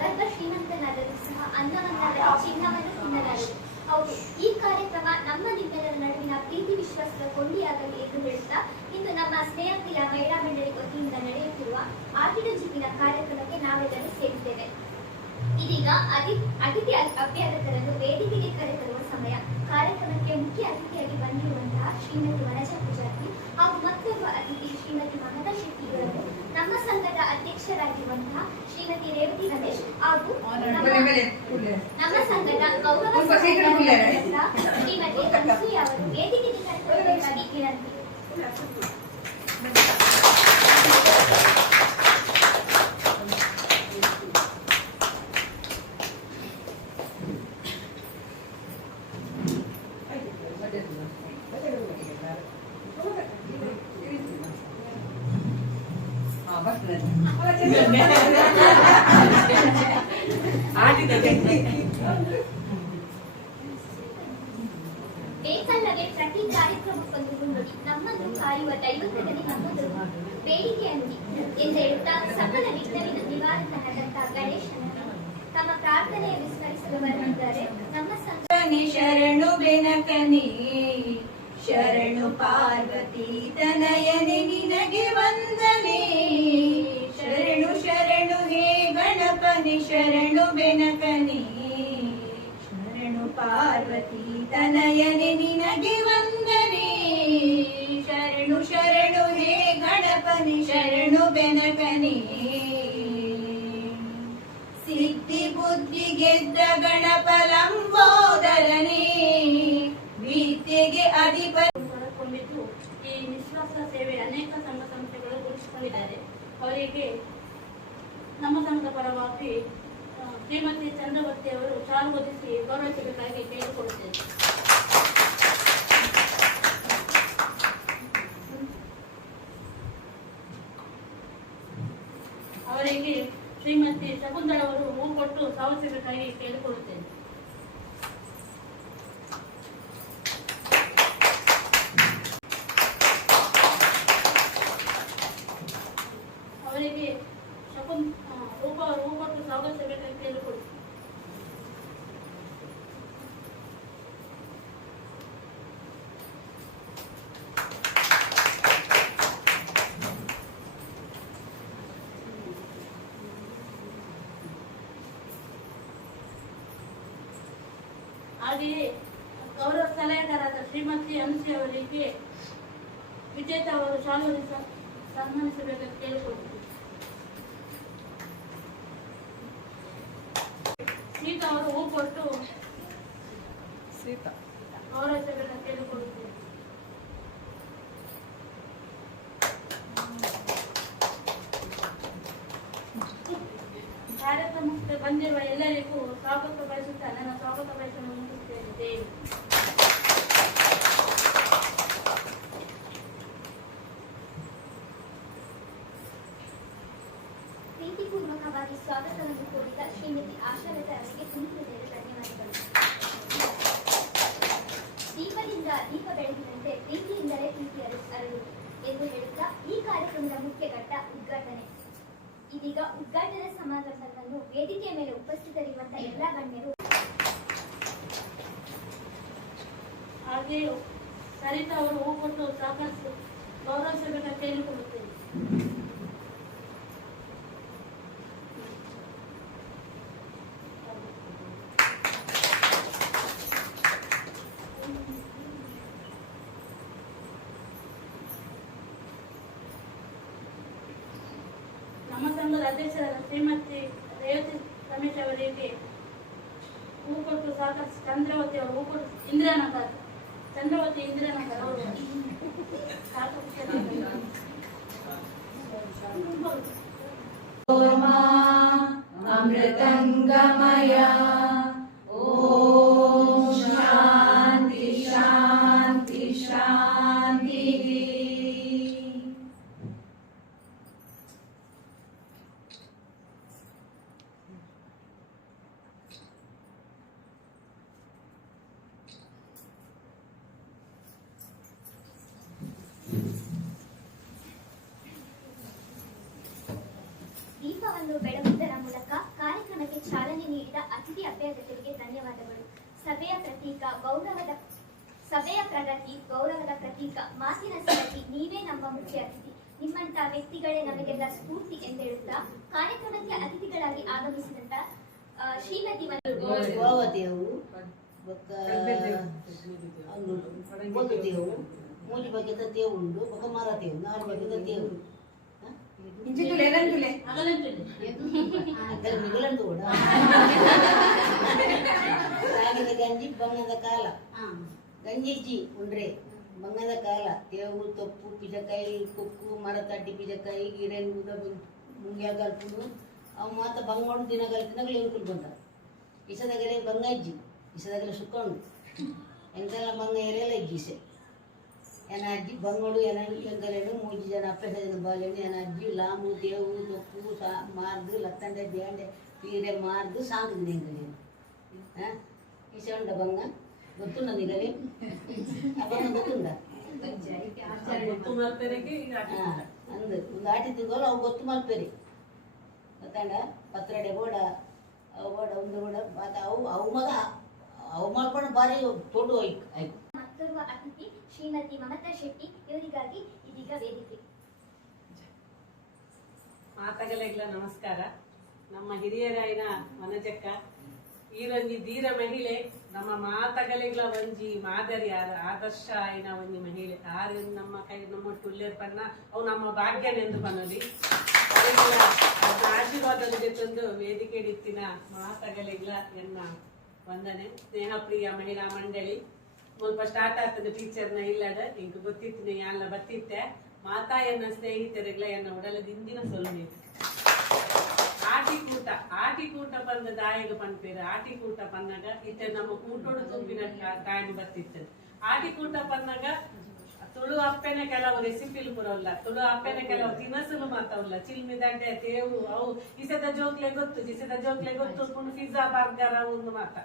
ಗರ್ಭ ಶ್ರೀಮಂತನಾದರೂ ಸಹ ಅನ್ನವಂತಾದರೆ ಚಿನ್ನವನ್ನು ತಿನ್ನಲಾರದು. ಹೌದು, ಈ ಕಾರ್ಯಕ್ರಮ ನಮ್ಮ ನಿಮ್ಮೆಲ್ಲರ ನಡುವಿನ ಪ್ರೀತಿ ವಿಶ್ವಾಸದ ಕೊಂಡಿಯಾಗಲಿ ಎಂದು ಹೇಳುತ್ತಾ, ಇಂದು ನಮ್ಮ ಸ್ನೇಹಕ್ರಿಯ ಮಹಿಳಾ ಮಂಡಳಿ ವತಿಯಿಂದ ನಡೆಯುತ್ತಿರುವ ಆಟಿನ ಜಿಗಿನ ಕಾರ್ಯಕ್ರಮಕ್ಕೆ ನಾವೆಲ್ಲರೂ ಸೇರಿದ್ದೇವೆ. ಇದೀಗ ಅತಿ, ಅತಿಥಿ ಅಭ್ಯಾಗತರನ್ನು ವೇದಿಕೆಗೆ ಕರೆತರುವ ಸಮಯ. ಕಾರ್ಯಕ್ರಮಕ್ಕೆ ಮುಖ್ಯ ಅತಿಥಿಯಾಗಿ ಬಂದಿರುವಂತಹ ಶ್ರೀಮತಿ ವನಜಾ ಪೂಜಾರಿ ಹಾಗೂ ಮತ್ತೊಬ್ಬ ಅತಿಥಿ ಶ್ರೀಮತಿ ಮಮತಾ ಶೆಟ್ಟಿಗಳನ್ನು ನಮ್ಮ ಸಂಘದ ಅಧ್ಯಕ್ಷರಾಗಿರುವಂತಹ ಶ್ರೀಮತಿ ರೇವತಿ ರಮೇಶ್ ಹಾಗೂ ನಮ್ಮ ನಮ್ಮ ಸಂಘದ ಗೌರವ ಸ್ವಲ್ಪ ಶೀಘ್ರ ಮುಗಿಯಲ್ಲ? ಸಹಕಾರಿ ಶ್ರೀಮತಿ ಅನ್ಸೂಯ ಅವರು ವೇದಿಕೆಗೆ ಕರೆತರಬೇಕಾಗಿ ವಿನಂತಿ ಬೇಕಲ್ಲವೇ ಪ್ರತಿ ಕಾರ್ಯಕ್ರಮಕ್ಕೊಂದು ಮುನ್ನುಡಿ ನಮ್ಮನ್ನು ಕಾಯುವ ದೈವತ್ವದಲ್ಲಿ ನಮ್ಮದು ಬೇಡಿಕೆಯ ನುಡಿ ಎಂದು ಹೇಳುತ್ತಾ ಸಕಲ ವಿಘ್ನವಿನ ನಿವಾರಕನಾದಂತಹ ಗಣೇಶನನ್ನು ತಮ್ಮ ಪ್ರಾರ್ಥನೆಯ ವಿಸ್ಮರಿಸಲು ನಮ್ಮ ಸಂಘ ಶರಣು ಬೆನಕನಿ, ಶರಣು ಪಾರ್ವತಿ ತನಯನೆ ನಿನಗೆ ವಂದನೆ. ಗಣಪನಿ ಶರಣು ಬೆನಕನಿ. ಶರಣು ಪಾರ್ವತಿ ತನಯನೆ, ನಿನಗೆ ವಂದನೆ. ಶರಣು ಶರಣು, ಹೇ ಗಣಪನಿ, ಶರಣು ಬೆನಕನಿ. ಸಿದ್ಧಿ, ಬುದ್ಧಿ, ಗೆದ್ದ ಗಣಪ ಲಂಬೋದರನೇ ವಿದ್ಯೆಗೆ ಅಧಿಪತಿ ಈ ನಿಶ್ವಾಸ ಸೇವೆ ಅನೇಕ ಸಂಘ ಸಂಸ್ಥೆಗಳು ಗುರುತಿಸಿಕೊಂಡಿದ್ದಾರೆ ಅವರಿಗೆ ನಮ್ಮ ಸಂಘದ ಪರವಾಗಿ ಶ್ರೀಮತಿ ಚಂದ್ರವರ್ತಿ ಅವರು ಶಾಲು ಹೊದಿಸಿ ಗೌರವಿಸಬೇಕಾಗಿ ಕೇಳಿಕೊಳ್ಳುತ್ತೇವೆ ಅವರಿಗೆ ಶ್ರೀಮತಿ ಶಕುಂತಳ ಅವರು ಹೂ ಕೊಟ್ಟು ಸಾವರಿಸಬೇಕಾಗಿ ಕೇಳಿಕೊಳ್ಳುತ್ತೇನೆ ಅವರಿಗೆ ಶಕುನ್ ಆ, ರೂಪ ಹೂ ಕೊಟ್ಟು ಸ್ವಾಗತಿಸಬೇಕಾಗಿ ಕೇಳಿಕೊಳ್ಳುತ್ತೇನೆ ಹಾಗೆಯೇ ಗೌರವ ಸಲಹೆಗಾರರಾದ ಶ್ರೀಮತಿ ಅನುಸಿ ಅವರಿಗೆ ವಿಜೇತ ಅವರು ಶಾಲು ಹೊದಿಸ ಸನ್ಮಾನಿಸಬೇಕಾಗಿ ಕೇಳಿಕೊಳ್ಳುತ್ತೇನೆ ಸೀತಾ ಅವರು ಹೂ ಕೊಟ್ಟು ಸೀತಾ. ಗೌರವಿಸಬೇಕಾಗಿ ಕೇಳಿಕೊಳ್ಳುತ್ತೇನೆ ಕಾರ್ಯಕ್ರಮಕ್ಕೆ ಬಂದಿರುವ ಎಲ್ಲರಿಗೂ ಸ್ವಾಗತ ಬಯಸುತ್ತಾ ನನ್ನ ಸ್ವಾಗತ ಬಯಸಲು ಮುಂದುವರಿಸುತ್ತೇನೆ ಪ್ರೀತಿಪೂರ್ವಕವಾಗಿ ಸ್ವಾಗತವನ್ನು ಕೋರಿದ ಶ್ರೀಮತಿ ಆಶಾಲತಾ ಅವರಿಗೆ ತುಂಬುತ್ತದೆ ಧನ್ಯವಾದಗಳು ದೀಪದಿಂದ ದೀಪ ಬೆಳಗಿದಂತೆ ಪ್ರೀತಿಯಿಂದಲೇ ಪ್ರೀತಿ ಅರು ಅರಳುವುದು ಎಂದು ಹೇಳುತ್ತಾ ಈ ಕಾರ್ಯಕ್ರಮದ ಮುಖ್ಯ ಘಟ್ಟ ಉದ್ಘಾಟನೆ ಇದೀಗ ಉದ್ಘಾಟನಾ ಸಮಾರಂಭವನ್ನು ವೇದಿಕೆಯ ಮೇಲೆ ಉಪಸ್ಥಿತರಿರುವಂತಹ ಎಲ್ಲಾ ಗಣ್ಯರು ಹಾಗೆಯೇ ಸರಿತಾ ಅವರು ಹೂ ಕೊಟ್ಟು ಸಾಕಷ್ಟು ಗೌರವಿಸಬೇಕಂತ ಕೇಳಿಕೊಳ್ಳುತ್ತೇನೆ ನಮ್ಮ ಸಂಘದ ಅಧ್ಯಕ್ಷರಾದ ಶ್ರೀಮತಿ ರೇವತಿ ರಮೇಶ್ ಅವರಿಗೆ ಹೂ ಕೊಟ್ಟು ಸಾಕಷ್ಟು ಚಂದ್ರವತಿ ಅವರು ಹೂಕೊಟ್ಟು ಇಂದಿರಾನಗರ್ ಚಂದ್ರವತಿ ಇಂದಿರಾನಗರ್ ಅವರು ಸಾಕಷ್ಟು ದೀಪವನ್ನು ಬೆಳಗುವುದರ ಮೂಲಕ ಕಾರ್ಯಕ್ರಮಕ್ಕೆ ಚಾಲನೆ ನೀಡಿದ ಅತಿಥಿ ಅಭ್ಯರ್ಥಿಗಳಿಗೆ ಧನ್ಯವಾದಗಳು. ಸಭೆಯ ಪ್ರತೀಕ ಗೌರವದ ಸಭೆಯ ಪ್ರಗತಿ ಗೌರವದ ಪ್ರತೀಕ ಮಾತಿನ ಸಭೆ ನೀವೇ ನಮ್ಮ ಮುಖ್ಯ ಅತಿಥಿ. ನಿಮ್ಮಂತಹ ವ್ಯಕ್ತಿಗಳೇ ನಮಗೆಲ್ಲ ಸ್ಫೂರ್ತಿ ಎಂದೇಳುತ್ತಾ? ಕಾರ್ಯಕ್ರಮಕ್ಕೆ ಅತಿಥಿಗಳಾಗಿ ಆಗಮಿಸಿದಂತ ಶ್ರೀಮತಿ ಅಂದು ಮೂಜಿ ಬಗೆದ ತೇವು ಉಂಡು ಬಕಮಾರ ಮರತೆವು ನಾಲ್ ಬಗೆದ ತೇವು ఇంచుకు లేదంటులే అక్కడ మిగులందు కూడా తాగిన గంజి బంగద కాల గంజిచ్చి ఉండ్రే బంగద కాಲ తేవు తొప్పు పిజకాయి కుక్కు మరతడ్డి పిజకాಯಿ గిరెంగుడ ಮುಂಗ್ಯಾ ಕಲ್ಪುಡು ಅವು ಮಾತ ಬಂಗೋಡು ದಿನ ಕಲ್ಪಿನಾಗ ಇವ್ರು ಬಂದ ಇಸದಗರೆ ಬಂಗ ಇಜ್ಜಿ ಸುಕ್ಕ ಸುಕ್ಕೊಂಡು ಎಂತೆಲ್ಲ ಬಂಗ ಏರಿಯಲ್ಲ ಇಜ್ಜಿಸೆ ಎನ ಅಜ್ಜಿ ಬಂಗೋಡು ಎನ ಎಂಗಲೇನು ಮೂಜಿ ಜನ ಅಪ್ಪೆ ಜನ ಬಾಲೆನು ಎನ ಅಜ್ಜಿ ಲಾಮು ದೇವು ತೊಪ್ಪು ಸಾ ಮಾರ್ದು ಲತ್ತಂಡೆ ಬೇಂಡೆ ಪೀರೆ ಮಾರ್ದು ಸಾಂಗ್ ಎಂಗಲೇನು ಹಾಂ ಇಸಂಡ ಬಂಗ? ಗೊತ್ತುಂಡ ನಿಗಲೆ ಆ ಬಂಗ ಗೊತ್ತುಂಡ ಗೊತ್ತು ಮಲ್ಪೆರೆಗೆ ಹಾ, ಅಂದು ಒಂದು ಆಟಿ ತಿಂಗಳು ಅವು ಗೊತ್ತು ಮಲ್ಪೆರಿ. ಗೊತ್ತಾಂಡ ಪತ್ರಡೆ ಬೋಡ ಅವು ಬೋಡ ಒಂದು ಓಡ ಅವು ಅವು ಮಗ ಅವು ಮಾಡ್ಕೊಂಡು ಭಾರಿ ತೊಡು ಆಯ್ತು. ಶ್ರೀಮತಿ ಮಮತಾ ಶೆಟ್ಟಿ ಇವರಿಗಾಗಿ ಇದೀಗ ವೇದಿಕೆ. ಮಾತಗಲೆಗ್ಲ ನಮಸ್ಕಾರ. ನಮ್ಮ ಹಿರಿಯರಾಯಿನ ವನಜಕ್ಕ ಈರೊಂಜಿ ಧೀರ ಮಹಿಳೆ, ನಮ್ಮ ಮಾತಗಲೆಗ್ಲ ಒಂಜಿ ಮಾದರಿ ಆದರ್ಶ ಆಯ್ನ ಒಂಜಿ ಮಹಿಳೆ. ಆರು ನಮ್ಮ ಕೈ, ನಮ್ಮ ಟುಲ್ಲೇರ್ ಪನ್ನ, ಅವು ನಮ್ಮ ಭಾಗ್ಯನೆಂದು ಬನ್ನಲಿ. ಆಶೀರ್ವಾದ ತಂದು ವೇದಿಕೆ ಇತ್ತಿನ ಮಾತಗಲೆಗ್ಲ ಎನ್ನ ವಂದನೆ. ಸ್ನೇಹಪ್ರಿಯ ಮಹಿಳಾ ಮಂಡಳಿ. ಸ್ವಲ್ಪ ಸ್ಟಾರ್ಟ್ ಆಗ್ತದೆ ಟೀಚರ್ನ ಇಲ್ಲದ. ಈಗ ಗೊತ್ತಿತ್ತು ಎಲ್ಲ ಬತ್ತಿತ್ತೆ ಮಾತಾ ಎನ್ನ ಸ್ನೇಹಿತರಿಗ್ಲ ಎನ್ನ ಉಡಲದ ಆಟಿ ಕೂಟ ಆಟಿ ಕೂಟ ಬಂದ ದಾಯಿಗ ಆಟಿ ಕೂಟ ಪನ್ನಗ ಇತ್ತೆ ನಮ್ಮ ಕೂಟೋಡು ತುಂಬಿನ ಬತ್ತಿತ್ತೆ ಆಟಿ ಕೂಟ ಪನ್ನಗ ತುಳು ಅಪ್ಪೆನ ಕೆಲವು ರೆಸಿಪಿಲು ಬರೋಲ್ಲ ತುಳು ಅಪ್ಪೆನ ಕೆಲವು ತಿನ್ನಸಲು ಮಾತಾವಲ್ಲ ಚಿಲ್ಮಿ, ದಂಡೆ, ತೇವು, ಅವು. ಇಸದ ಜೋಕ್ಲೆ ಗೊತ್ತು, ಇಸದ ಜೋಕ್ಲೆ ಗೊತ್ತು. ಪಿಜ್ಜಾ, ಬರ್ಗರ್ ಒಂದು ಮಾತ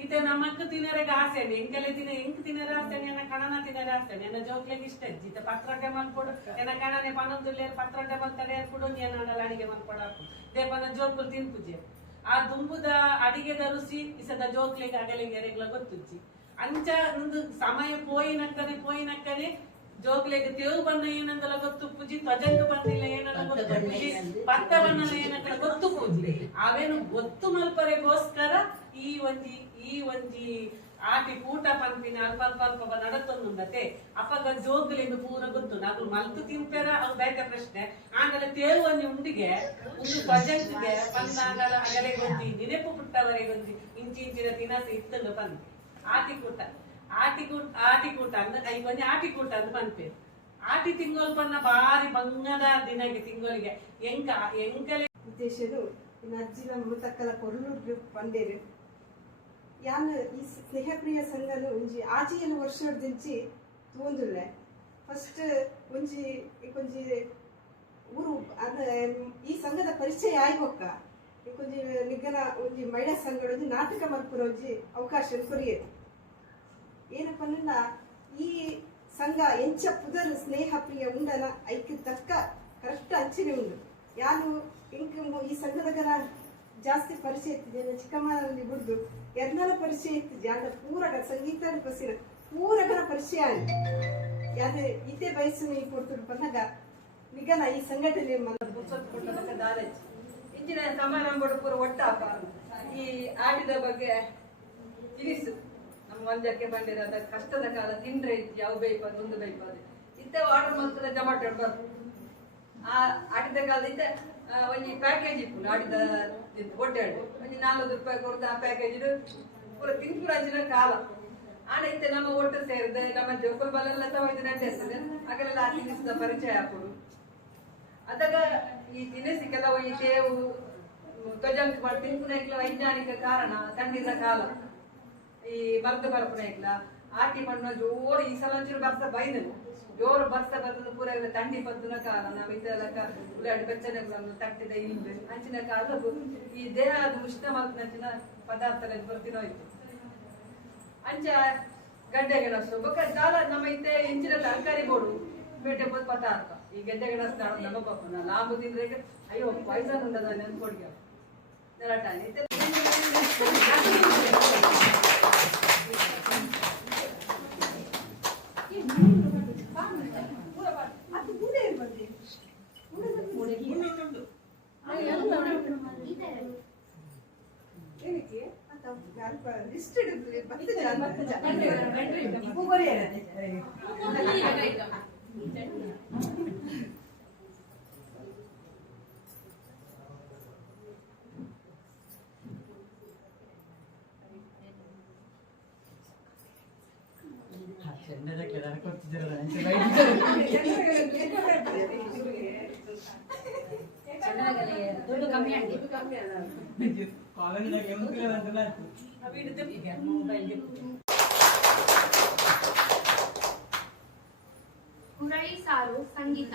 ಇತ್ತೆ ನಮಕ್ ತಿನ್ನರೆಗೆ ಆಸೆನೆ ಎಂಕೆಲೆ ತಿನ್ನ ಎಂಕ್ ತಿನ್ನರ ಆಸೆನೆ ಎನ್ನ ಕಣನ ತಿನ್ನರ ಆಸೆ ಎನ್ನ ಜೋಕ್ಲೆಗೆ ಇಷ್ಟ ಇತ್ತ ಪತ್ರೊಡ್ಡೆ ಮಲ್ಕೊಡು ಎನ್ನ ಕಣನೆ ಪನೊಂದುಲ್ಲೆ ಪತ್ರೊಡ್ಡೆ ಮಲ್ತಡೆ ಕುಡು ಎನ್ನ ಅಡಿಗೆ ಮಲ್ಕೊಡಾಕು ದೇಪನ ತಿನ್ ಪೂಜೆ ಆ ದುಂಬುದ ಅಡಿಗೆ ರುಚಿ ಇಸದ ಜೋಕ್ಲೆಗೆ ಅಗಲಿಗೆ ಎರೆಗ್ಲ ಗೊತ್ತುಜ್ಜಿ. ಅಂಚ ಒಂದು ಸಮಯ ಪೋಯಿನಕ್ಕನೆ ಪೋಯಿನಕ್ಕನೆ ಜೋಗ್ಲೆಗ್ ತೇವು ಬಣ್ಣ ಏನಂದಲ ಗೊತ್ತು ಪೂಜಿ ತ್ವಜಂಗ ಬಂದಿಲ್ಲ ಏನಲ್ಲ ಗೊತ್ತು ಪೂಜಿ ಭತ್ತ ಬಣ್ಣ ಏನಂತ ಗೊತ್ತು ಪೂಜಿ ಅವೇನು ಗೊತ್ತು ಮಲ್ಪರೆಗೋಸ್ಕರ ಈ ಒಂಜಿ ಈ ಒಂಜಿ ಆಟಿ ಕೂಟ ಪಂಪಿನ ಅಲ್ಪ ಅಲ್ಪ ಅಲ್ಪ ನಡತೊಂದುಂಡತೆ ಅಪ್ಪಗ ಜೋಗುಲೆಂದು ಪೂರ ಗೊತ್ತು. ಅದು ಮಲ್ತು ತಿಂಪೆರ ಅವು ಬೇರೆ ಪ್ರಶ್ನೆ. ಆಮೇಲೆ ತೇವು ಒಂಜಿ ಉಂಡಿಗೆ ಒಂದು ತ್ವಜಂಗೆ ಬಂದಾಗಲ ಅಗಲೆ ಗೊತ್ತಿ, ನೆನಪು ಪುಟ್ಟವರೆ ಗೊಂದಿ ಇಂಚಿ ಇಂಚಿನ ಕೂಟ. ಆಟಿ ಕೂ ಆಟಿ ಆಟಿಕೂಟ ಆಟಿಕೂಟ ಅಂದ, ಐ ಆಟಿ ಕೂಟ ಅಂದ್ ಆಟಿ ತಿಂಗೋಲ್ ಪನ್ನ ಬಾರಿ ಬಂಗದ ದಿನಗೆ ತಿಂಗೋಲಿಗೆ. ಎಂಕ, ಎಂಕಲೆ ಉದ್ದೇಶದು ನಜ್ಜಿನ ಮೃತಕ್ಕಲ ಕೊರಲು ಬಂದೇರು. ಯಾನ್ ಈ ಸ್ನೇಹಪ್ರಿಯ ಸಂಘನು ಒಂಜಿ ವರ್ಷ ದಿಂಚಿ ತೋಂದುಲ್ಲೆ ಫಸ್ಟ್ ಒಂಜಿ ಕೊಂಜಿ ಊರು, ಅದ, ಈ ಸಂಘದ ಪರಿಚಯ ಆಯ್ಬೊಕ್ಕ ಕೊಂಜಿ ನಿಗ್ಗನ ಒಂಜಿ ಮಹಿಳಾ ಸಂಘದ ಒಂಜಿ ನಾಟಕ ಮಲ್ಪುರ ಒಂಜಿ ಅವಕಾಶ ಕೊರಿಯೇರು ಏನಪ್ಪ ಈ ಸಂಘ ಎಂಚ ಪುದರ್ ಸ್ನೇಹ ಪ್ರಿಯ ಉಂಡನ ಐಕ್ ತಕ್ಕ ಕರೆಕ್ಟ್ ಅಂಚಿನ ಉಂಡು. ಯಾನು ಇಂಕ ಈ ಸಂಘದಗರ ಜಾಸ್ತಿ ಪರಿಚಯ ಇತ್ತಿದೆ ಚಿಕ್ಕಮ್ಮನಲ್ಲಿ ಬಿಡ್ದು ಎಲ್ಲರ ಪರಿಚಯ ಇತ್ತು. ಅಂದ್ರೆ ಪೂರಗ ಸಂಗೀತ ಬಸ್ಸಿನ ಪೂರಕನ ಪರಿಚಯ ಯಾರು ಇದೇ ಬಯಸ್ಸು ಈ ಕೊಡ್ತಾರೆ ಬಂದಾಗ ನಿಗನ ಈ ಸಂಘಟನೆ ದಾಲೇಜ್ ಇಂಚಿನ ಸಮಾರಂಭಡು ಪೂರ ಒಟ್ಟಾಪ ಈ ಆಡಿದ ಬಗ್ಗೆ ತಿಳಿಸು. ನಮ್ಮ ಮಂಜಕ್ಕೆ ಬಂದಿರೋದ ಕಷ್ಟದ ಕಾಲ ತಿಂದ್ರೆ ಇತ್ತು ಯಾವ ಬೈಪದು ಒಂದು ಬೈಪದು ಇದ್ದ ಆರ್ಡರ್ ಮಾಡ್ತಾರೆ, ಟಮಾಟೋ ಬರ್ದು ಆ ಆಡಿದ ಕಾಲದ ಇತ್ತೆ ಆ, ಒಂಜಿ ಪ್ಯಾಕೇಜ್ ಇಪ್ಪು ಆಟದ ಹೊಟ್ಟೆ ಒಂಜಿ ನಾಲ್ಕು ರೂಪಾಯಿ ಕೊಡ್ದು ಆ ಪ್ಯಾಕೇಜ್ ಪೂರ ತಿನ್ಪುರಾಜಿನ ಕಾಲ. ಆಡ ಇತ್ತೆ ನಮ್ಮ ಒಟ್ಟು ಸೇರಿದೆ ನಮ್ಮ ಜೋಕುಲ್ ಬಲೆಲ್ಲ ತಗೊಂಡು ನಡೆಸ್ತದೆ ಹಾಗೆಲ್ಲ ಆ ತಿನಿಸಿದ ಪರಿಚಯ ಹಾಕೋದು ಅದಾಗ ಈ ತಿನಿಸಿಗೆಲ್ಲ ಈ ತೇವು ಧ್ವಜಂಕ ಮಾಡಿ ತಿನ್ಪುನೈಕ್ಲ ವೈಜ್ಞಾನಿಕ ಕಾರಣ ತಂಡಿದ ಕಾಲ. ಈ ಬರ್ದ ಬರ್ಪುನೈಕ್ಲ ಆಟಿ ಮಣ್ಣು ಜೋರು ಈ ಸಲ ಒಂಚೂರು ಬರ್ಸ ಬೈದನು ಜೋರು ಬರ್ತಾ ಬರ್ತದ ಪೂರ ಇಲ್ಲ ತಂಡಿ ಬದ್ದಿನ ಕಾಲ ನಾವು ಇದೆಲ್ಲ ಉಳ್ಳಾಡಿ ಬೆಚ್ಚನೆಗಳನ್ನು ತಟ್ಟಿದ ಇಲ್ಲಿ ಅಂಚಿನ ಕಾಲ ಈ ದೇಹದ ಉಷ್ಣ ಮಲ್ಪನಂಚಿನ ಪದಾರ್ಥ ಬರ್ತಿನೋಯ್ತು ಅಂಚ ಗಡ್ಡೆ ಗೆಣಸು ಬೊಕ್ಕ ಕಾಲ ನಮ್ಮ ಇತ್ತೆ ಇಂಚಿನ ತರಕಾರಿ ಬೋಡು ಬೇಟೆ ಬೋದು ಪದಾರ್ಥ. ಈ ಗೆಡ್ಡೆ ಗೆಣಸು ದಾಳ ನಮ್ಮ ಪಪ್ಪನ ಲಾಂಬು ತಿಂದ್ರೆ ಅಯ್ಯೋ ಪಾಯ್ಸನ್ ಉಂಡದ ನೆನ್ಕೊಡ್ಗೆ ನೆಲಟಾನೆ ಇತ್ತೆ ಅದು ಮುಂದೆ ಇರ್ಬಂದಿ ಏನಕ್ಕೆ ಅಂತ ಸ್ವಲ್ಪ ಲಿಸ್ಟ್ ಇಡುತ್ತೆ ಬರ್ತದೆ ದುಡ್ಡು ಕಮ್ಮಿ ಆಗಿ ಹುರಳಿ ಸಾರು ಸಂಗೀತ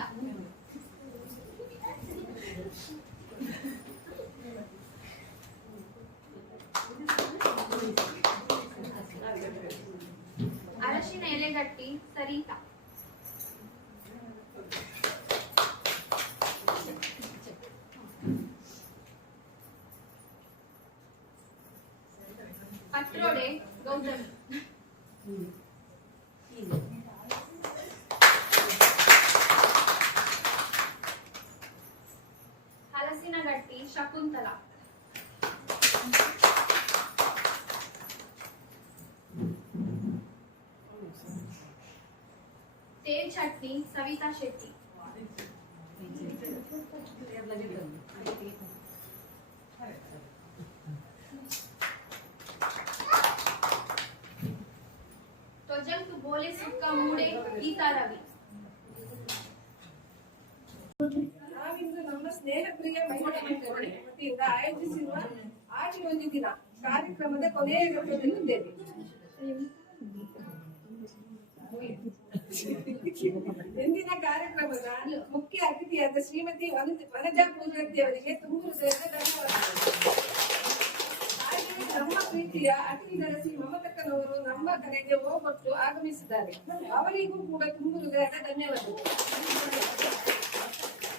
ಅರಶಿನ ಎಲೆಗಟ್ಟಿ ಸರಿತಾ 公正。嗯。ಸುಕ್ಕ, ಮೂಡೆ, ಗೀತಾ ರವಿ. ನಾವಿಂದು ನಮ್ಮ ಸ್ನೇಹ ಪ್ರಿಯ ಮಹಿಳಾ ವತಿಯಿಂದ ಆಯೋಜಿಸಿರುವ ಆಚೆ ಒಂದು ದಿನ ಕಾರ್ಯಕ್ರಮದ ಕೊನೆಯ ಘಟ್ಟದಲ್ಲಿದ್ದೇವೆ ಇಂದಿನ ಕಾರ್ಯಕ್ರಮದ ಮುಖ್ಯ ಅತಿಥಿಯಾದ ಶ್ರೀಮತಿ ವನ- ವನಜಾ ಪೂಜಾರ್ತಿ ಅವರಿಗೆ ತುಂಬ ಹೃದಯದ ಧನ್ಯವಾದಗಳು. ನಮ್ಮ ಪ್ರೀತಿಯ ಅಟಲ್ ನರಸಿ ಮಮತಕ್ಕನವರು ನಮ್ಮ ಕಡೆಗೆ ಹೋಗೊಟ್ಟು ಆಗಮಿಸಿದ್ದಾರೆ. ಅವರಿಗೂ ಕೂಡ ತುಂಬು ಹೃದಯದ ಧನ್ಯವಾದಗಳು.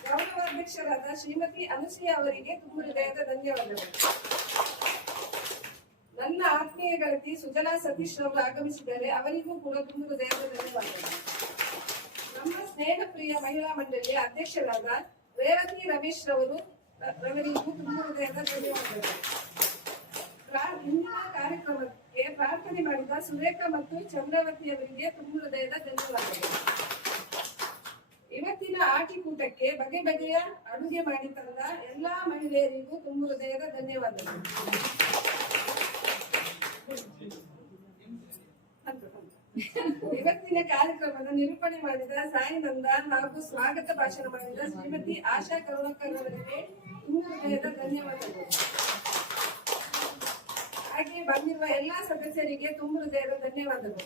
ಗೌರವಾಧ್ಯಕ್ಷರಾದ ಶ್ರೀಮತಿ ಅನುಸೂಯ ಅವರಿಗೆ ತುಂಬು ಹೃದಯದ ಧನ್ಯವಾದಗಳು. ನನ್ನ ಆತ್ಮೀಯ ಗೆಳತಿ ಸುಜಲಾ ಸತೀಶ್ ಅವರು ಆಗಮಿಸಿದ್ದಾರೆ. ಅವರಿಗೂ ಕೂಡ ತುಂಬು ಹೃದಯದ ಧನ್ಯವಾದಗಳು. ನಮ್ಮ ಸ್ನೇಹ ಪ್ರಿಯ ಮಹಿಳಾ ಮಂಡಳಿಯ ಅಧ್ಯಕ್ಷರಾದ ರೇವತಿ ರಮೇಶ್ ರವರು, ರವರಿಗೂ ತುಂಬು ಹೃದಯದ ಧನ್ಯವಾದಗಳು. ಇಂದಿನ ಕಾರ್ಯಕ್ರಮಕ್ಕೆ ಪ್ರಾರ್ಥನೆ ಮಾಡಿದ ಸುರೇಖಾ ಮತ್ತು ಚಂದ್ರವತಿ ಅವರಿಗೆ ತುಂಬ ಹೃದಯದ ಧನ್ಯವಾದಗಳು. ಇವತ್ತಿನ ಆಟಿಕೂಟಕ್ಕೆ ಬಗೆ ಬಗೆಯ ಅಡುಗೆ ಮಾಡಿ ತಂದ ಎಲ್ಲಾ ಮಹಿಳೆಯರಿಗೂ ತುಂಬ ಹೃದಯದ ಧನ್ಯವಾದಗಳು. ಇವತ್ತಿನ ಕಾರ್ಯಕ್ರಮದ ನಿರೂಪಣೆ ಮಾಡಿದ ಸಾಯಿನಂದ ಹಾಗೂ ಸ್ವಾಗತ ಭಾಷಣ ಮಾಡಿದ ಶ್ರೀಮತಿ ಆಶಾ ಕರುಣಕರ್ ಅವರಿಗೆ ತುಂಬ ಹೃದಯದ ಧನ್ಯವಾದಗಳು. ಹಾಗೆ ಬಂದಿರುವ ಎಲ್ಲಾ ಸದಸ್ಯರಿಗೆ ತುಂಬ ಹೃದಯದ ಧನ್ಯವಾದಗಳು.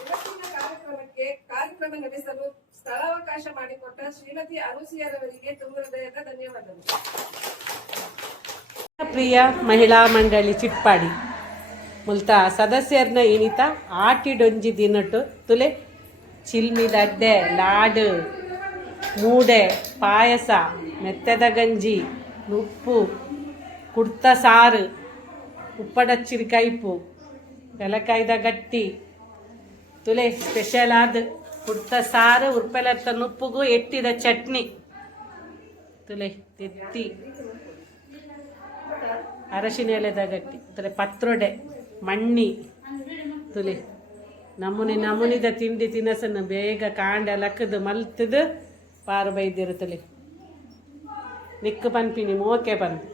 ಇವತ್ತಿನ ಕಾರ್ಯಕ್ರಮಕ್ಕೆ ಕಾರ್ಯಕ್ರಮ ನಡೆಸಲು ಸ್ಥಳಾವಕಾಶ ಮಾಡಿಕೊಟ್ಟ ಶ್ರೀಮತಿ ಅರುಸಿಯರವರಿಗೆ ತುಂಬ ಹೃದಯದ ಧನ್ಯವಾದಗಳು. ಪ್ರಿಯ ಮಹಿಳಾ ಮಂಡಳಿ ಚಿಟ್ಪಾಡಿ ಮುಲ್ತ ಸದಸ್ಯರನ್ನ ಇಣಿತ ಆಟಿಡೊಂಜಿ ದಿನಟು, ತುಲೆ, ಚಿಲ್ಮಿ ದಡ್ಡೆ, ಲಾಡು, ಮೂಡೆ, ಪಾಯಸ, ಮೆತ್ತದ ಗಂಜಿ ಉಪ್ಪು ಕುಡ್ತ ಸಾರು ಕೈಪು ಬೆಲಕಾಯ್ದ ಗಟ್ಟಿ, ತುಲೆ ಸ್ಪೆಷಲ್ ಆದ ಹುಡ್ತ ಸಾರು ಉರ್ಪೆಲತ್ತ ನುಪ್ಪುಗು ಎಟ್ಟಿದ ಚಟ್ನಿ. ತುಲೆ ತೆತ್ತಿ ಅರಶಿನ ಎಲೆದ ಗಟ್ಟಿ, ತುಲೆ ಪತ್ರೊಡೆ, ಮಣ್ಣಿ, ತುಲೆ ನಮುನಿ ನಮುನಿದ ತಿಂಡಿ ತಿನಸನ್ನು ಬೇಗ ಕಾಂಡ ಲಕ್ಕದು ಮಲ್ತದು ಪಾರು ಬೈದಿರು ತುಲೆ. ನಿಕ್ಕು ಪನ್ಪಿನಿ ಮೋಕೆ ಪನ್ಪಿ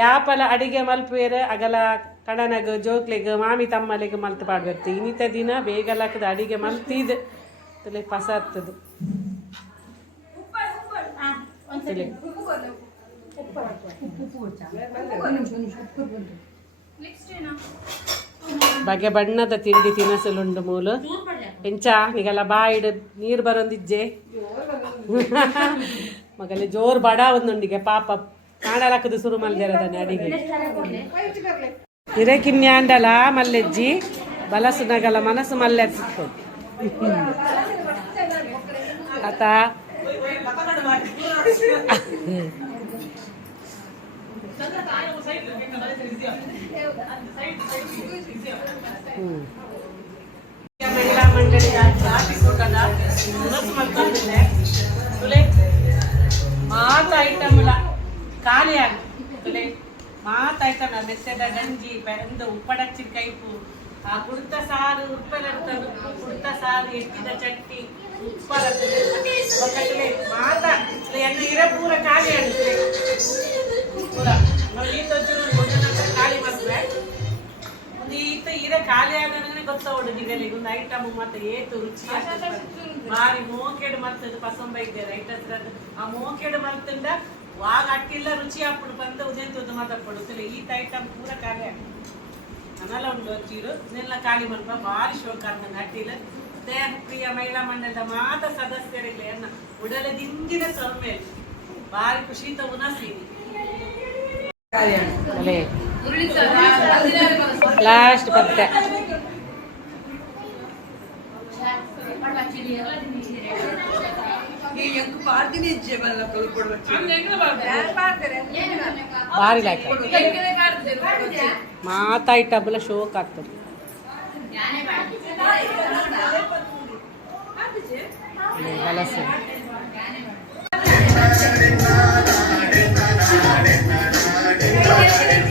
ಯಾಪಲ ಅಡಿಗೆ ಮಲ್ಪುವೇರ ಅಗಲ, ಕಡನಗ, ಜೋಕ್ಲೆಗ್, ಮಾಮಿ ತಮ್ಮಲೆಗ್ ಮಲ್ತು ಪಾಡ್ಬೇಕು ಇನ್ನಿತ ದಿನ ಬೇಗ ಲಕ್ಕದ ಅಡಿಗೆ ಮಲ್ತಿದ್. ತುಲೆ ಪಸ ಬಗೆ ಬಣ್ಣದ ತಿಂಡಿ ತಿನಸಲುಂಡು ಮೂಲು. ಎಂಚ, ನಿಗಲ ಬಾಯಿಡ್ ನೀರು ಬರೊಂದಿಜ್ಜೆ. ಮಗಲೆ ಜೋರು ಬಡ ಒಂದೊಂದಿಗೆ ಪಾಪ ಕಾಣಲಕ್ಕದು ಶುರು ಮಲ್ದಿರದನೆ ಅಡಿಗೆ ಹಿರೇಕಿನ್ಯಾಂಡಲ ಮಲ್ಲೆಜ್ಜಿ ಬಲಸು ನಗಲ ಮನಸ್ಸು ಮಲ್ಲೆ ಆತ ಮಹಿಳಾ ಮಂಡಳಿ ಖಾಲಿ ಆಗಿ ತುಲೆ ಮಾತ ಐಟಮ್ ಮೆತ್ತದ ಗಂಜಿ, ಬೆಂದ ಉಪ್ಪಡಚ್ಚಿ ಕೈಪು. ಆ ಕುಡ್ತ ಸಾರು ಉಪ್ಪಲೆರ್ತದು ಕುಡ್ತ ಸಾರು ಎತ್ತಿದ ಚಟ್ನಿ ಉಪ್ಪರ ಮಾತಾ. ಎನ್ನ ಇರ ಪೂರ ಖಾಲಿ ಆಗುತ್ತೆ. ಪೂರ. ನಾವು ಈ ಖಾಲಿ ಒಂದು ಈತ ಇರ ಖಾಲಿ ಆಗೋಣ ಗೊತ್ತವಡು ನಿಗಲಿ ಒಂದು ಐಟಮ್ ಮತ್ತೆ ಏತು ರುಚಿ ಮಾರಿ ಮೋಕೆಡು ಮರ್ತದ ಪಸಂಬ ಇದ್ದಾರೆ ಐಟತ್ರದ್ದು ಆ ಮೋಕೆಡು ಮರ್ತಂಡ ವಾಗ ಅಟ್ಟಿಲ್ಲ ರುಚಿ ಹಾಕ್ಬಿಡು ಬಂದ ಮಾತ್ರ ಮಾತಾಡ್ಕೊಡುತ್ತಿಲ್ಲ ಈ ಐಟಮ್ ಪೂರ ಖಾಲಿ ಆಗ್ತದೆ ಅನ್ನಲ್ಲ ಒಂದು ಚೀರು ಇದನ್ನೆಲ್ಲ ಖಾಲಿ ಮಾಡ್ಬ ಭಾರಿ ಶೋಕ ಆಗ್ತದೆ ಅಟ್ಟಿಲ್ಲ ದೇಹ ಪ್ರಿಯ ಮಹಿಳಾ ಮಂಡಲದ ಮಾತ ಸದಸ್ಯರಿಲ್ಲ ಎನ್ನ ಉಡಲದಿಂದಿನ ಸೊಮ್ಮೆ ಭಾರಿ ಖುಷಿತ ಉನಸಿ ಲಾಸ್ಟ್ ಪತ್ತೆ எனக்கு పార్కిని జీవన కొలుపొడు ಭಾರಿ ಲಾಯ್ಕ ಮಾತಾಯಿ ಟಬ್ಲ ಶೋಕ್ ಆಗ್ತದೆ ಹಲಸು Thank you.